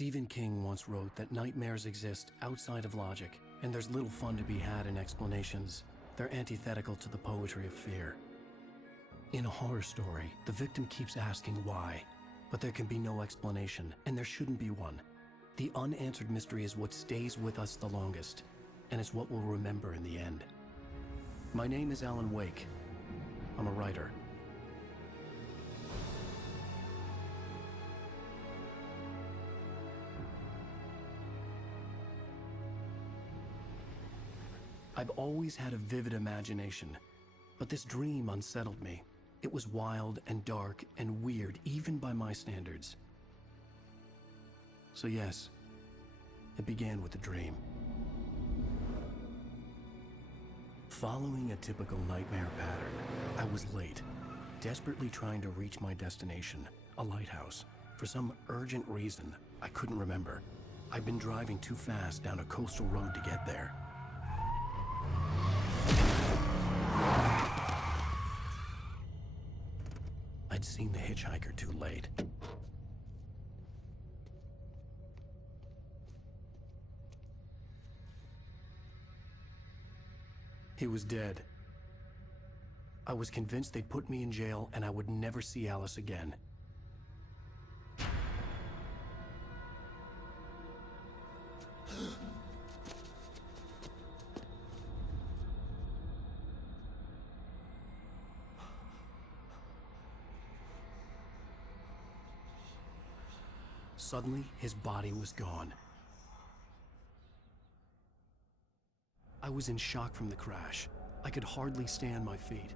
Stephen King once wrote that nightmares exist outside of logic, and there's little fun to be had in explanations. They're antithetical to the poetry of fear. In a horror story, the victim keeps asking why, but there can be no explanation, and there shouldn't be one. The unanswered mystery is what stays with us the longest, and it's what we'll remember in the end. My name is Alan Wake. I'm a writer. I've always had a vivid imagination, but this dream unsettled me. It was wild and dark and weird, even by my standards. So yes, it began with a dream. Following a typical nightmare pattern, I was late, desperately trying to reach my destination, a lighthouse. For some urgent reason, I couldn't remember. I'd been driving too fast down a coastal road to get there. I'd seen the hitchhiker too late. He was dead. I was convinced they'd put me in jail and I would never see Alice again. Suddenly, his body was gone. I was in shock from the crash. I could hardly stay on my feet.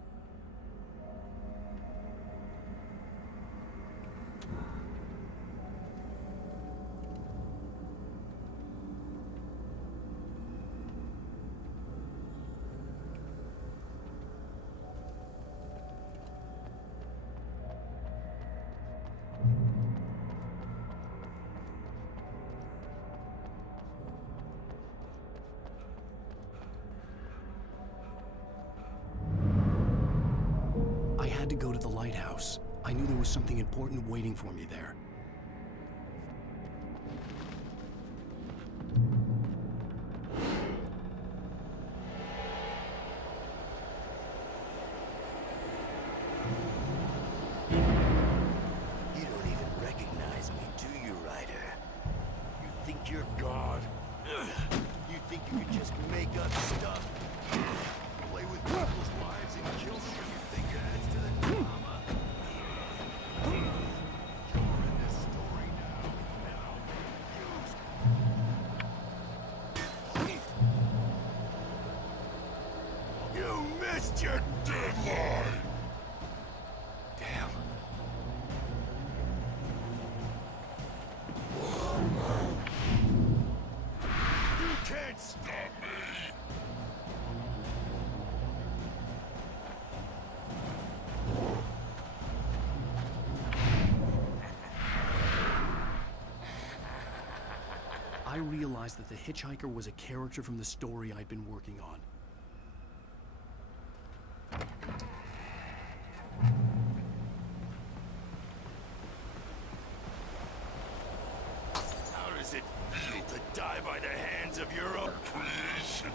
I had to go to the lighthouse. I knew there was something important waiting for me there. You don't even recognize me, do you, Ryder? You think you're God? You think you could just make up stuff? Play with people's lives and kill them when you think it adds to the drama? You're in this story now. You missed your deadline! Damn. You can't stop me! I realized that the hitchhiker was a character from the story I'd been working on. How does it feel to die by the hands of your own creation?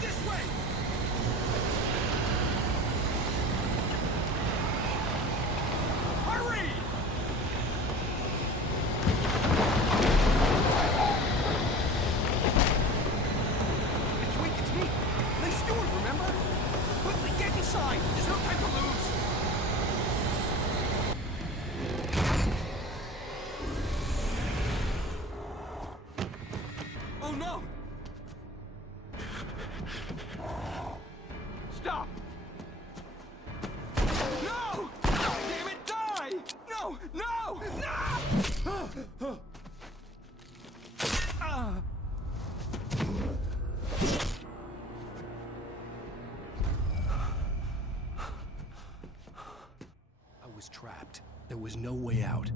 This way! Hurry! Mr. Wake, it's me. Police steward, remember? Quickly, get inside. There's no time to lose. Oh, no! Stop! No! Damn it, die! No! No! No! There was no way out.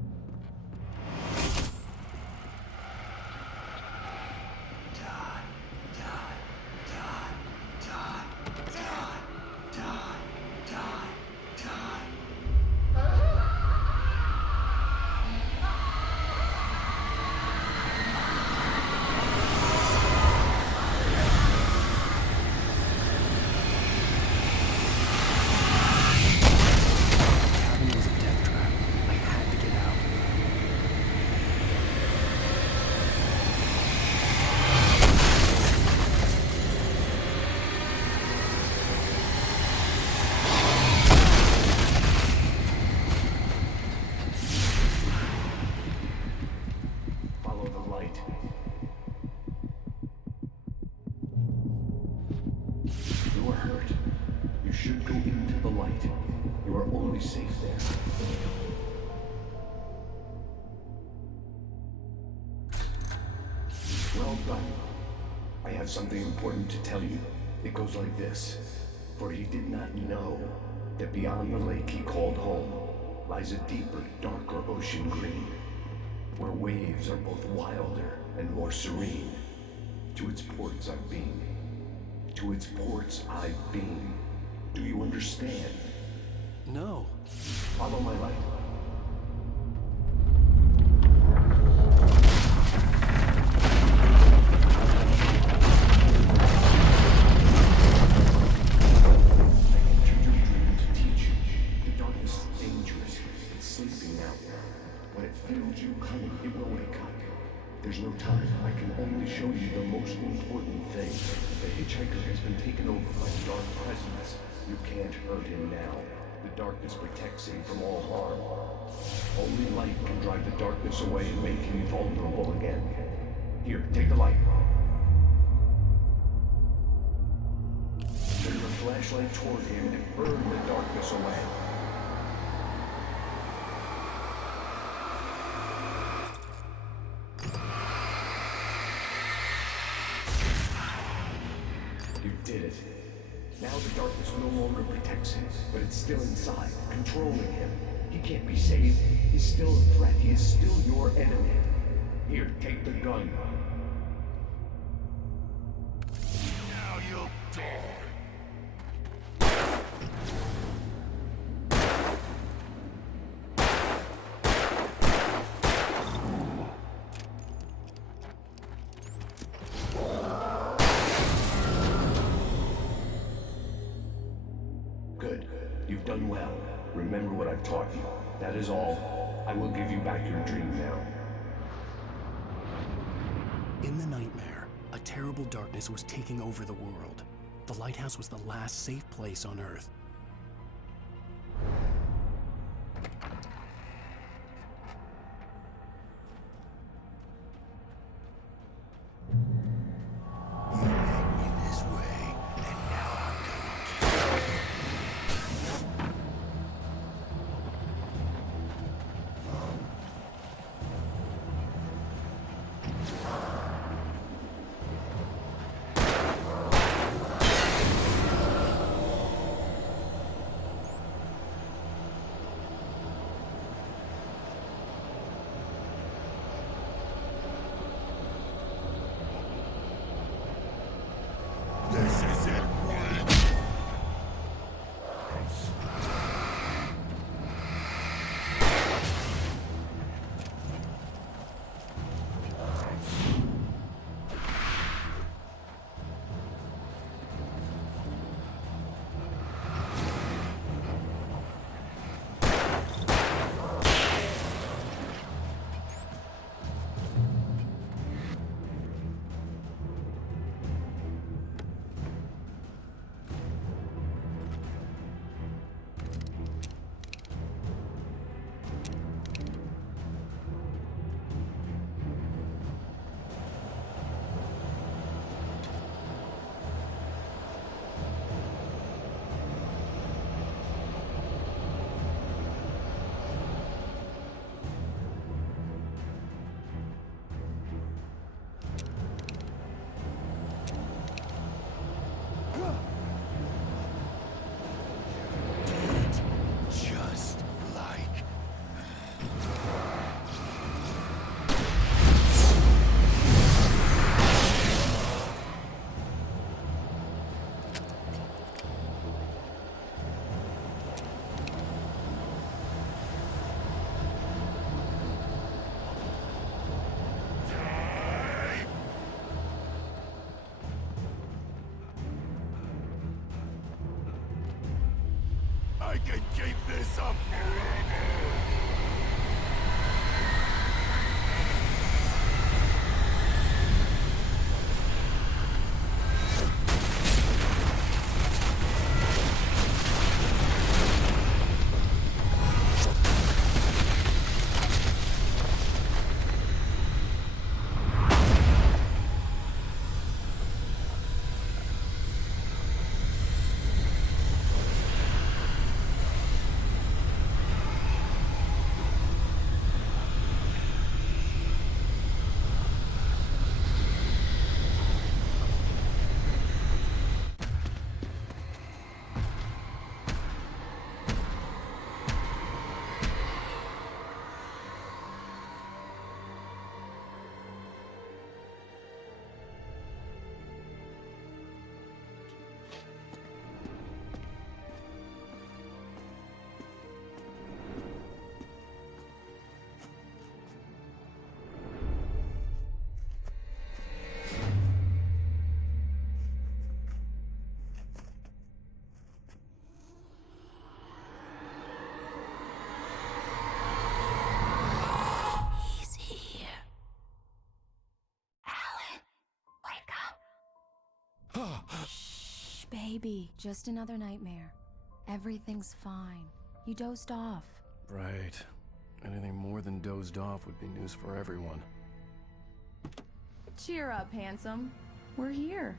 Safe there. Well done. I have something important to tell you. It goes like this. For he did not know that beyond the lake he called home lies a deeper, darker ocean green, where waves are both wilder and more serene. To its ports I've been. To its ports I've been. Do you understand? No. Follow my light. I entered your dream to teach you. The darkness is dangerous. It's sleeping now. When it feels you coming, it will wake up. There's no time. I can only show you the most important thing. The hitchhiker has been taken over by a dark presence. You can't hurt him now. The darkness protects him from all harm. Only light can drive the darkness away and make him vulnerable again. Here, take the light. Turn your flashlight toward him and burn the darkness away. You did it. Now the darkness no longer protects him, but it's still inside, controlling him. He can't be saved. He's still a threat. He is still your enemy. Here, take the gun. Now you'll die. Good. You've done well. Remember what I've taught you. That is all. I will give you back your dream now. In the nightmare, a terrible darkness was taking over the world. The lighthouse was the last safe place on Earth. You led me this way, and now I'm gonna kill you. I can keep this up forever! Shh, baby. Just another nightmare. Everything's fine. You dozed off. Right. Anything more than dozed off would be news for everyone. Cheer up, handsome. We're here.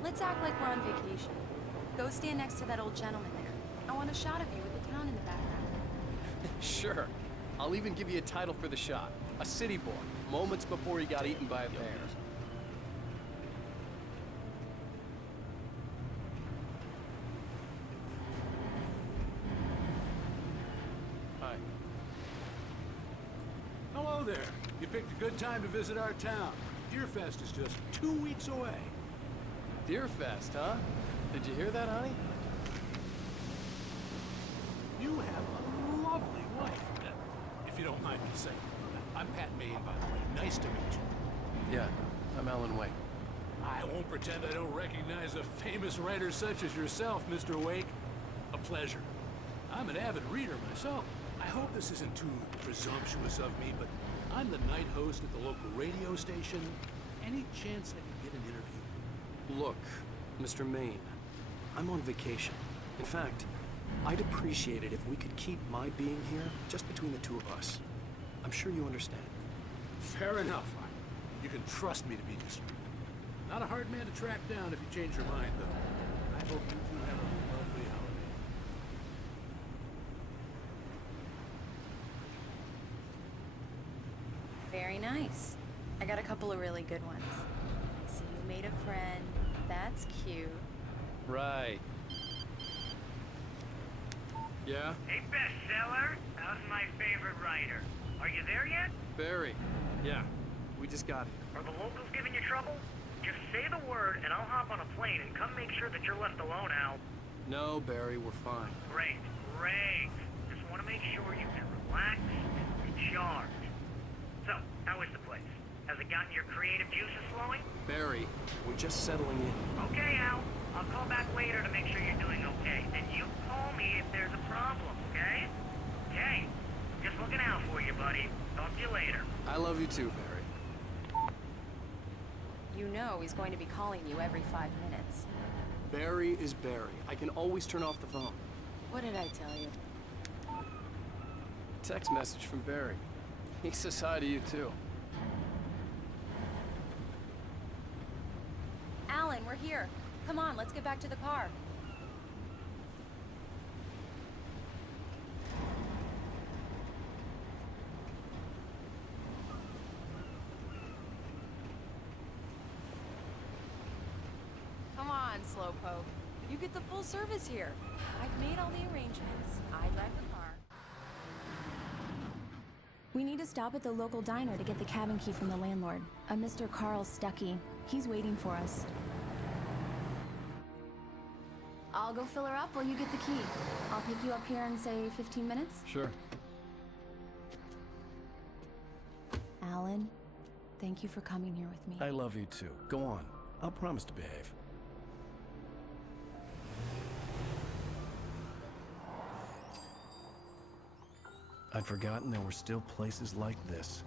Let's act like we're on vacation. Go stand next to that old gentleman there. I want a shot of you with the town in the background. Sure. I'll even give you a title for the shot. A city boy, moments before he got eaten by a bear. Hi. Hello there. You picked a good time to visit our town. Deerfest is just 2 weeks away. Deerfest, huh? Did you hear that, honey? You have a lovely wife, if you don't mind me saying. I'm Pat Maine, by the way. Nice to meet you. Yeah, I'm Alan Wake. I won't pretend I don't recognize a famous writer such as yourself, Mr. Wake. A pleasure. I'm an avid reader myself. I hope this isn't too presumptuous of me, but I'm the night host at the local radio station. Any chance I could get an interview? Look, Mr. Maine, I'm on vacation. In fact, I'd appreciate it if we could keep my being here just between the two of us. I'm sure you understand. Fair enough. You can trust me to be discreet. Not a hard man to track down if you change your mind, though. I hope you two have a lovely holiday. Very nice. I got a couple of really good ones. I see you made a friend. That's cute. Right. Yeah? Hey, bestseller. How's my favorite writer? Are you there yet? Barry. Yeah. We just got here. Are the locals giving you trouble? Just say the word and I'll hop on a plane and come make sure that you're left alone, Al. No, Barry, we're fine. Great, great. Just want to make sure you can relax and recharge. So, how is the place? Has it gotten your creative juices flowing? Barry, we're just settling in. Okay, Al. I'll call back later to make sure you're doing okay. And you call me if there's a problem, okay? Okay. Just looking out for you, buddy. Talk to you later. I love you too, Barry. You know he's going to be calling you every 5 minutes. Barry is Barry. I can always turn off the phone. What did I tell you? Text message from Barry. He says hi to you too. Alan, we're here. Come on, let's get back to the car. on, Slowpoke. You get the full service here. I've made all the arrangements. I drive the car. We need to stop at the local diner to get the cabin key from the landlord, a Mr. Carl Stuckey. He's waiting for us. I'll go fill her up while you get the key. I'll pick you up here in, say, 15 minutes? Sure. Alan, thank you for coming here with me. I love you too. Go on. I'll promise to behave. I'd forgotten there were still places like this.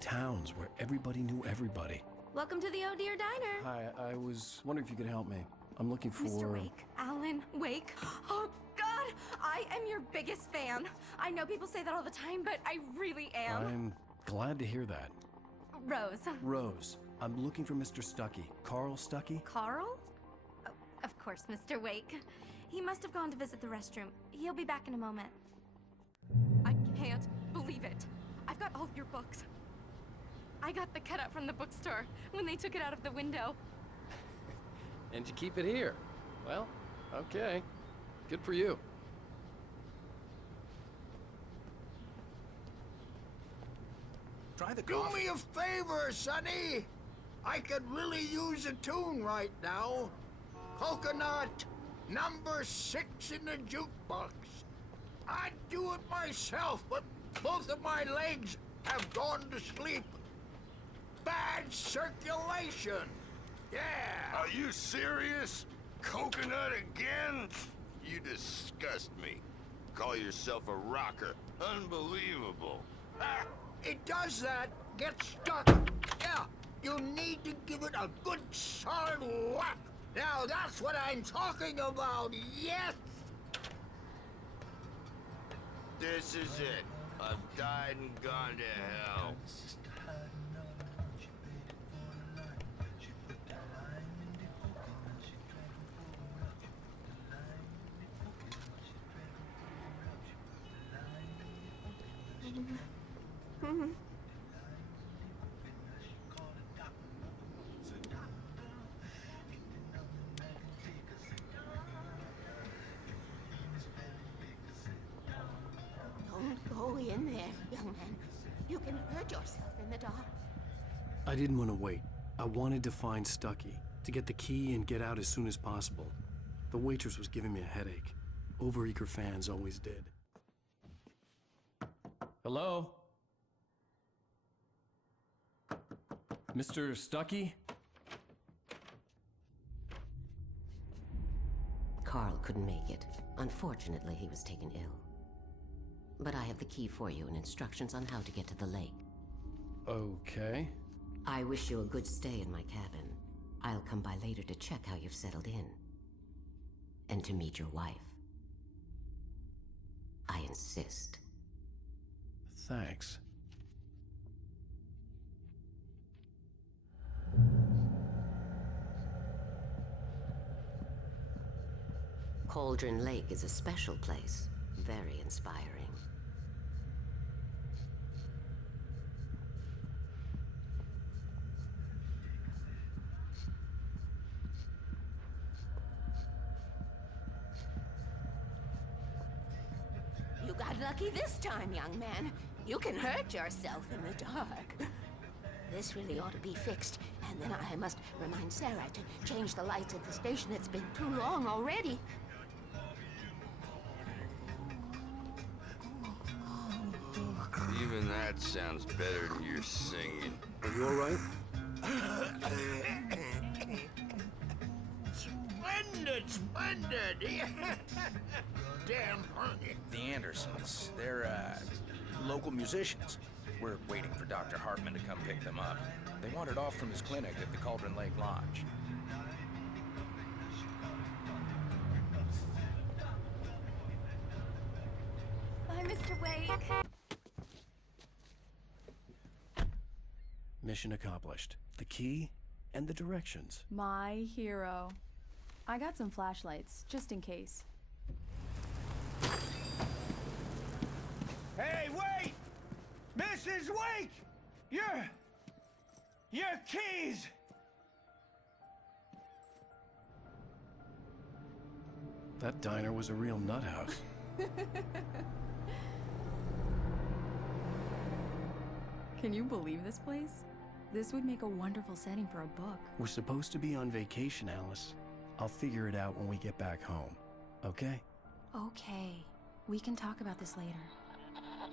Towns where everybody knew everybody. Welcome to the Oh Dear Diner. Hi, I was wondering if you could help me. I'm looking for... Mr. Wake, Alan Wake. Oh, God, I am your biggest fan. I know people say that all the time, but I really am. I'm glad to hear that. Rose. Rose, I'm looking for Mr. Stuckey. Carl Stuckey? Carl? Oh, of course, Mr. Wake. He must have gone to visit the restroom. He'll be back in a moment. I can't believe it. I've got all of your books. I got the cutout from the bookstore when they took it out of the window. And you keep it here. Well, okay. Good for you. Try the Do coffee. me a favor, Sonny. I could really use a tune right now. Coconut, number 6 in the jukebox. I'd do it myself, but both of my legs have gone to sleep. Bad circulation. Yeah. Are you serious? Coconut again? You disgust me. Call yourself a rocker. Unbelievable. Ah, it does that. Get stuck. Yeah, you need to give it a good solid whack. Now that's what I'm talking about, yes? This is it. I've died and gone to hell. Don't go in there, young man. You can hurt yourself in the dark. I didn't want to wait. I wanted to find Stuckey, to get the key and get out as soon as possible. The waitress was giving me a headache. Overeager fans always did. Hello? Mr. Stuckey? Carl couldn't make it. Unfortunately, he was taken ill. But I have the key for you and instructions on how to get to the lake. Okay. I wish you a good stay in my cabin. I'll come by later to check how you've settled in. And to meet your wife. I insist. Thanks. Cauldron Lake is a special place. Very inspiring. You got lucky this time, young man. You can hurt yourself in the dark. This really ought to be fixed, and then I must remind Sarah to change the lights at the station. It's been too long already. Even that sounds better than your singing. Are you all right? Splendid, splendid. Damn honey. The Andersons. They're, local musicians. We're waiting for Dr. Hartman to come pick them up. They wandered off from his clinic at the Cauldron Lake Lodge. Bye, Mr. Wake. Mission accomplished. The key and the directions. My hero. I got some flashlights, just in case. Hey, wait! Mrs. Wake! Your keys! That diner was a real nut house. Can you believe this place? This would make a wonderful setting for a book. We're supposed to be on vacation, Alice. I'll figure it out when we get back home, okay? Okay. We can talk about this later.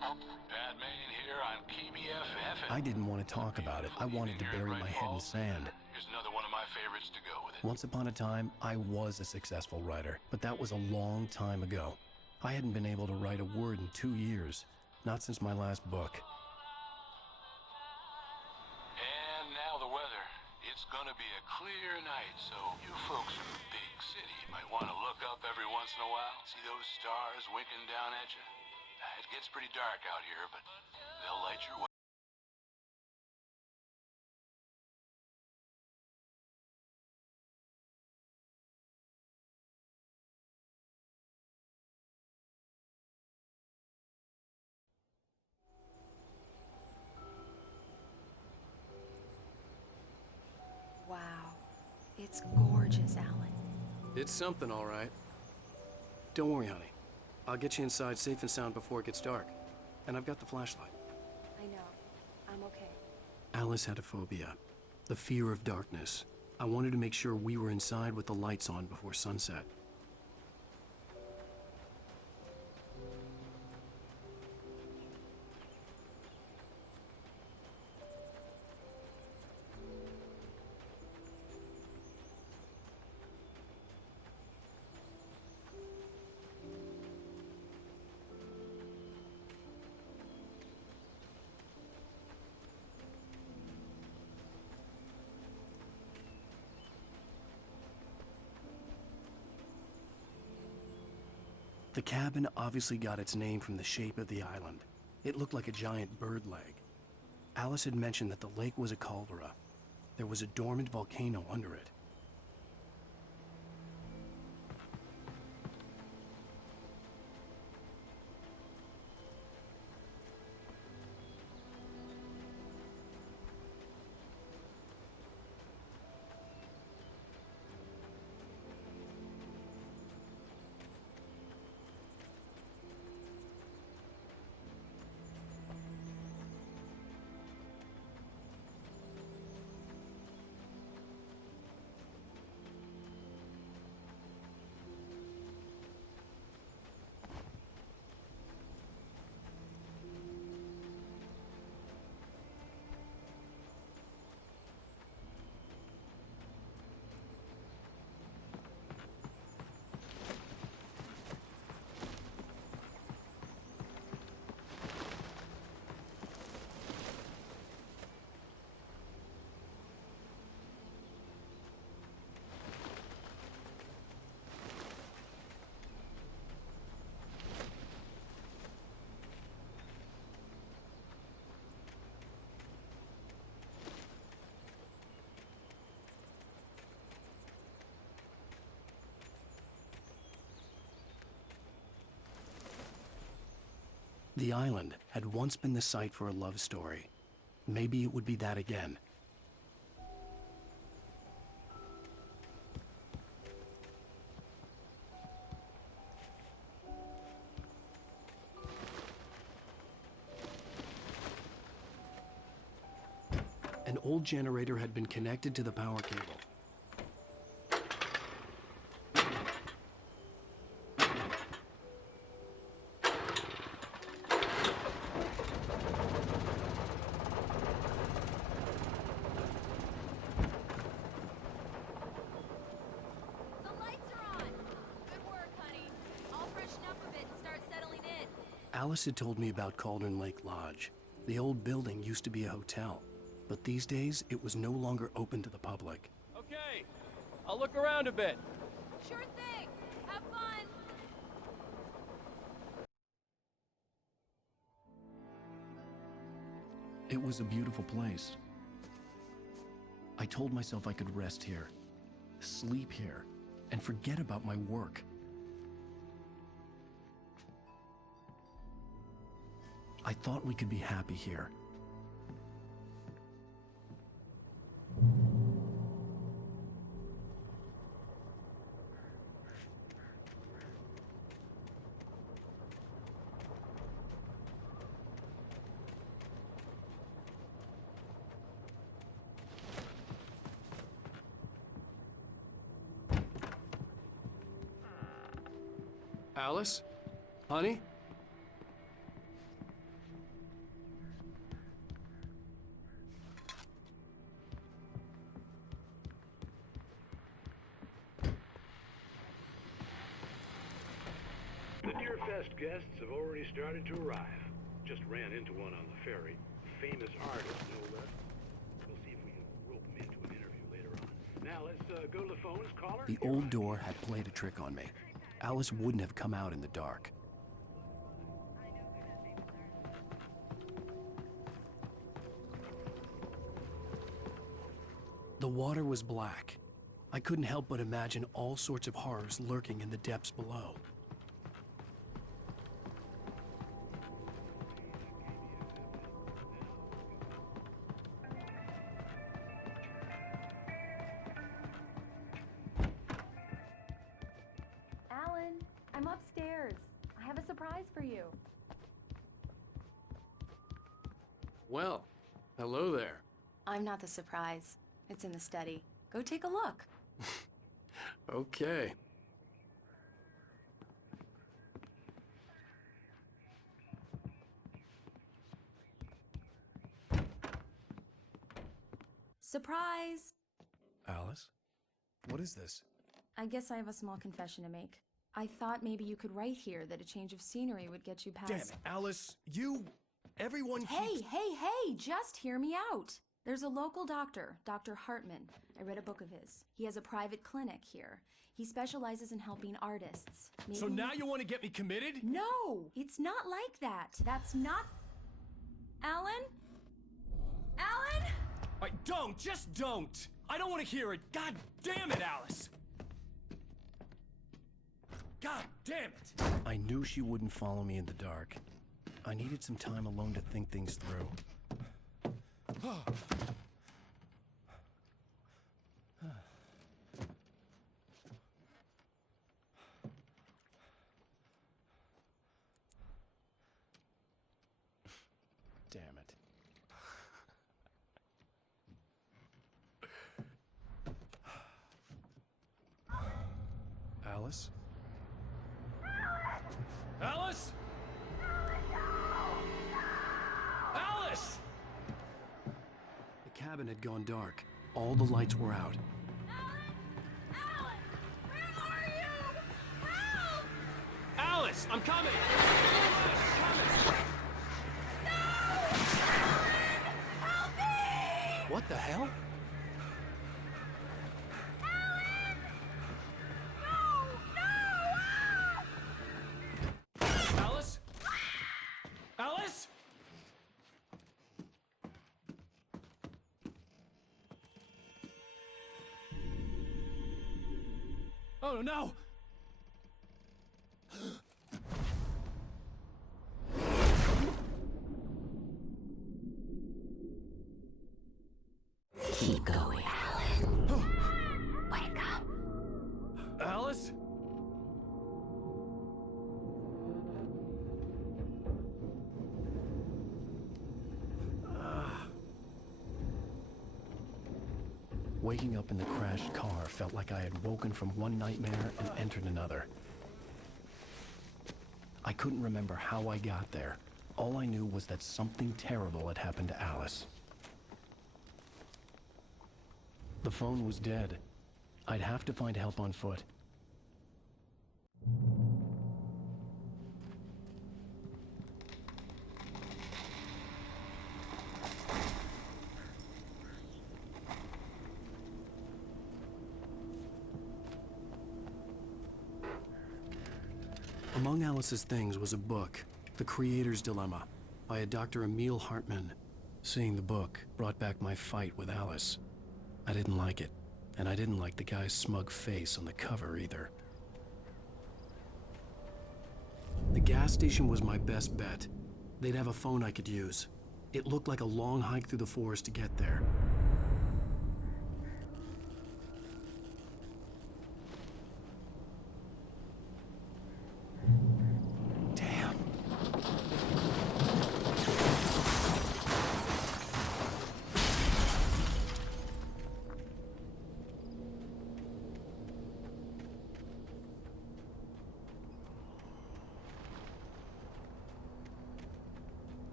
Batman here on KBFF. I didn't want to talk about it. I wanted to bury my head in sand. Here's another one of my favorites to go with it. Once upon a time, I was a successful writer, but that was a long time ago. I hadn't been able to write a word in 2 years, not since my last book. And now the weather. It's gonna be a clear night, so you folks in the big city might want to look up every once in a while. See those stars winking down at you? It gets pretty dark out here, but they'll light your way. Wow. It's gorgeous, Alan. It's something, all right. Don't worry, honey. I'll get you inside safe and sound before it gets dark. And I've got the flashlight. I know. I'm okay. Alice had a phobia, the fear of darkness. I wanted to make sure we were inside with the lights on before sunset. The cabin obviously got its name from the shape of the island. It looked like a giant bird leg. Alice had mentioned that the lake was a caldera. There was a dormant volcano under it. The island had once been the site for a love story. Maybe it would be that again. An old generator had been connected to the power cable. Alice had told me about Cauldron Lake Lodge. The old building used to be a hotel, but these days it was no longer open to the public. Okay, I'll look around a bit. Sure thing. Have fun. It was a beautiful place. I told myself I could rest here, sleep here, and forget about my work. I thought we could be happy here. Alice? Honey? The Deerfest guests have already started to arrive. Just ran into one on the ferry. Famous artist, no less. We'll see if we can rope him into an interview later on. Now let's go to the phones. Caller? The old door had played a trick on me. Alice wouldn't have come out in the dark. The water was black. I couldn't help but imagine all sorts of horrors lurking in the depths below. Alan, I'm upstairs. I have a surprise for you. Well, hello there. I'm not the surprise. It's in the study. Go take a look. Okay. Surprise! Alice? What is this? I guess I have a small confession to make. I thought maybe you could write here that a change of scenery would get you past... Damn it, Alice! Everyone keeps... Hey, just hear me out! There's a local doctor, Dr. Hartman. I read a book of his. He has a private clinic here. He specializes in helping artists. So now you want to get me committed? No! It's not like that. That's not... Alan? Alan? Just don't! I don't want to hear it! God damn it, Alice! God damn it! I knew she wouldn't follow me in the dark. I needed some time alone to think things through. Damn it. Alice? Alice? Alice! The cabin had gone dark. All the lights were out. Alice, I'm coming! What the hell? Alice? Alice? Oh no! Keep going, Alan. Wake up. Alice? Waking up in the crashed car felt like I had woken from one nightmare and entered another. I couldn't remember how I got there. All I knew was that something terrible had happened to Alice. The phone was dead. I'd have to find help on foot. Among Alice's things was a book, The Creator's Dilemma, by a Dr. Emil Hartman. Seeing the book brought back my fight with Alice. I didn't like it, and I didn't like the guy's smug face on the cover either. The gas station was my best bet. They'd have a phone I could use. It looked like a long hike through the forest to get there.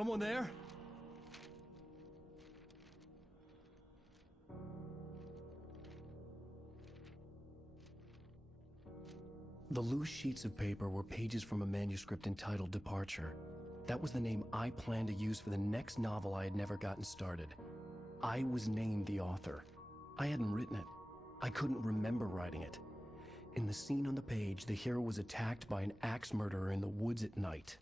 Someone there? The loose sheets of paper were pages from a manuscript entitled Departure. That was the name I planned to use for the next novel I had never gotten started. I was named the author. I hadn't written it. I couldn't remember writing it. In the scene on the page, the hero was attacked by an axe murderer in the woods at night.